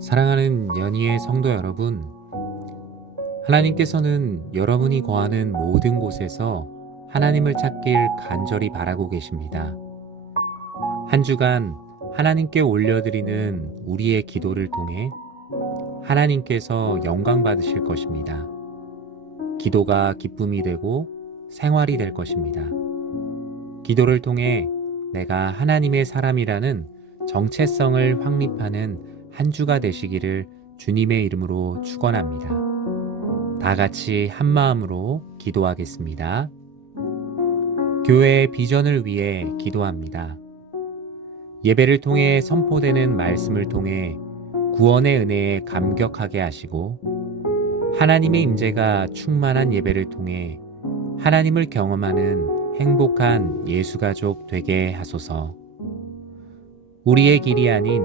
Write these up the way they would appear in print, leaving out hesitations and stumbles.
사랑하는 연희의 성도 여러분, 하나님께서는 여러분이 거하는 모든 곳에서 하나님을 찾길 간절히 바라고 계십니다. 한 주간 하나님께 올려드리는 우리의 기도를 통해 하나님께서 영광 받으실 것입니다. 기도가 기쁨이 되고 생활이 될 것입니다. 기도를 통해 내가 하나님의 사람이라는 정체성을 확립하는 한 주가 되시기를 주님의 이름으로 축원합니다. 다 같이 한 마음으로 기도하겠습니다. 교회의 비전을 위해 기도합니다. 예배를 통해 선포되는 말씀을 통해 구원의 은혜에 감격하게 하시고 하나님의 임재가 충만한 예배를 통해 하나님을 경험하는 행복한 예수가족 되게 하소서. 우리의 길이 아닌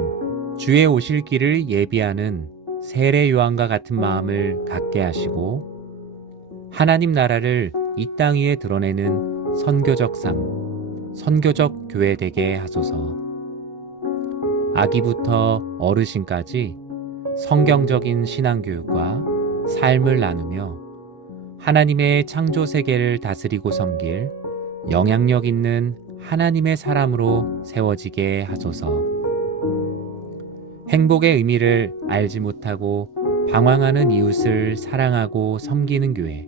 주의 오실 길을 예비하는 세례 요한과 같은 마음을 갖게 하시고 하나님 나라를 이 땅 위에 드러내는 선교적 삶, 선교적 교회 되게 하소서. 아기부터 어르신까지 성경적인 신앙교육과 삶을 나누며 하나님의 창조 세계를 다스리고 섬길 영향력 있는 하나님의 사람으로 세워지게 하소서. 행복의 의미를 알지 못하고 방황하는 이웃을 사랑하고 섬기는 교회,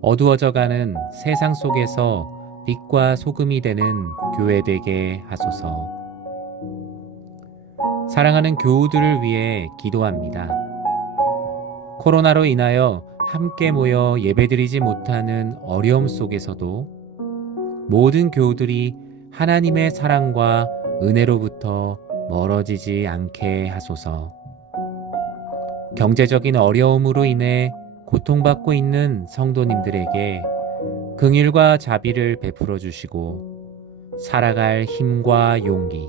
어두워져가는 세상 속에서 빛과 소금이 되는 교회 되게 하소서. 사랑하는 교우들을 위해 기도합니다. 코로나로 인하여 함께 모여 예배드리지 못하는 어려움 속에서도 모든 교우들이 하나님의 사랑과 은혜로부터 멀어지지 않게 하소서. 경제적인 어려움으로 인해 고통받고 있는 성도님들에게 긍휼과 자비를 베풀어 주시고 살아갈 힘과 용기,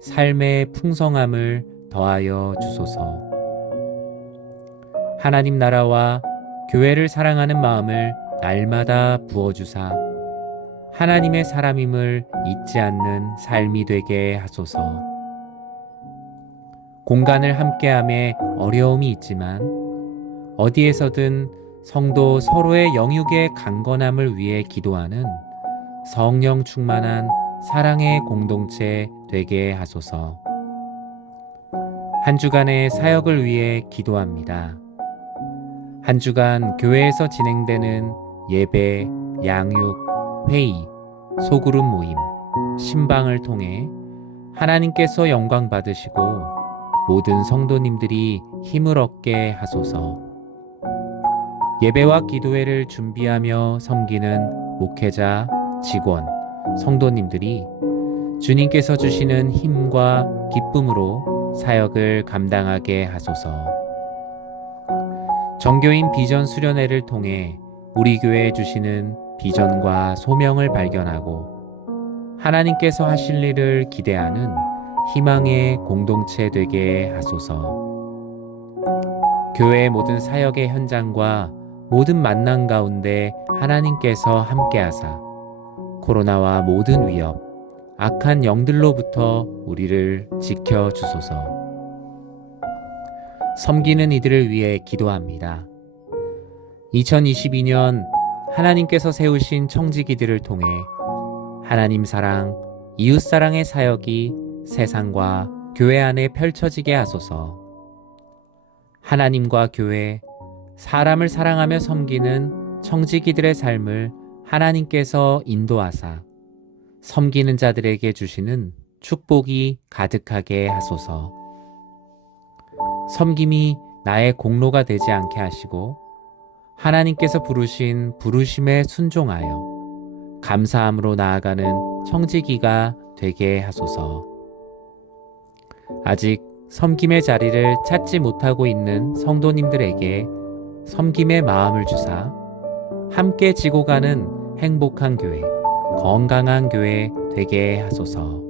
삶의 풍성함을 더하여 주소서. 하나님 나라와 교회를 사랑하는 마음을 날마다 부어주사 하나님의 사람임을 잊지 않는 삶이 되게 하소서. 공간을 함께함에 어려움이 있지만 어디에서든 성도 서로의 영육의 강건함을 위해 기도하는 성령 충만한 사랑의 공동체 되게 하소서. 한 주간의 사역을 위해 기도합니다. 한 주간 교회에서 진행되는 예배, 양육, 회의, 소그룹 모임, 신방을 통해 하나님께서 영광 받으시고 모든 성도님들이 힘을 얻게 하소서. 예배와 기도회를 준비하며 섬기는 목회자, 직원, 성도님들이 주님께서 주시는 힘과 기쁨으로 사역을 감당하게 하소서. 정교인 비전 수련회를 통해 우리 교회에 주시는 비전과 소명을 발견하고 하나님께서 하실 일을 기대하는 희망의 공동체 되게 하소서. 교회의 모든 사역의 현장과 모든 만남 가운데 하나님께서 함께하사 코로나와 모든 위협, 악한 영들로부터 우리를 지켜주소서. 섬기는 이들을 위해 기도합니다. 2022년 하나님께서 세우신 청지기들을 통해 하나님 사랑, 이웃 사랑의 사역이 세상과 교회 안에 펼쳐지게 하소서. 하나님과 교회, 사람을 사랑하며 섬기는 청지기들의 삶을 하나님께서 인도하사 섬기는 자들에게 주시는 축복이 가득하게 하소서. 섬김이 나의 공로가 되지 않게 하시고 하나님께서 부르신 부르심에 순종하여 감사함으로 나아가는 청지기가 되게 하소서. 아직 섬김의 자리를 찾지 못하고 있는 성도님들에게 섬김의 마음을 주사 함께 지고 가는 행복한 교회, 건강한 교회 되게 하소서.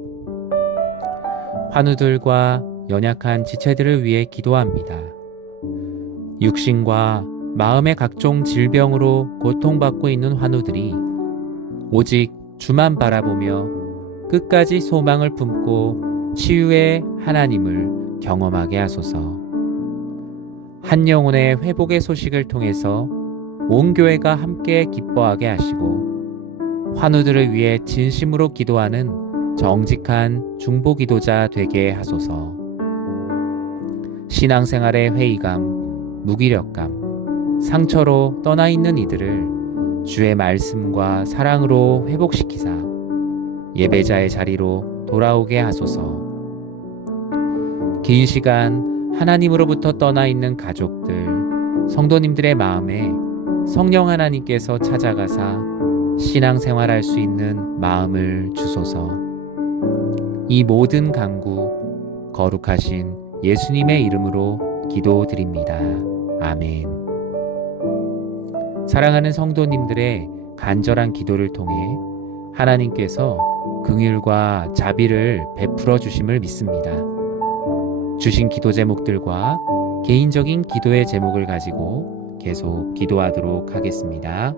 환우들과 연약한 지체들을 위해 기도합니다. 육신과 마음의 각종 질병으로 고통받고 있는 환우들이 오직 주만 바라보며 끝까지 소망을 품고 치유의 하나님을 경험하게 하소서. 한 영혼의 회복의 소식을 통해서 온 교회가 함께 기뻐하게 하시고 환우들을 위해 진심으로 기도하는 정직한 중보 기도자 되게 하소서. 신앙생활의 회의감, 무기력감, 상처로 떠나 있는 이들을 주의 말씀과 사랑으로 회복시키사 예배자의 자리로 돌아오게 하소서. 긴 시간 하나님으로부터 떠나 있는 가족들, 성도님들의 마음에 성령 하나님께서 찾아가사 신앙생활할 수 있는 마음을 주소서. 이 모든 간구 거룩하신 예수님의 이름으로 기도드립니다. 아멘. 사랑하는 성도님들의 간절한 기도를 통해 하나님께서 긍휼과 자비를 베풀어 주심을 믿습니다. 주신 기도 제목들과 개인적인 기도의 제목을 가지고 계속 기도하도록 하겠습니다.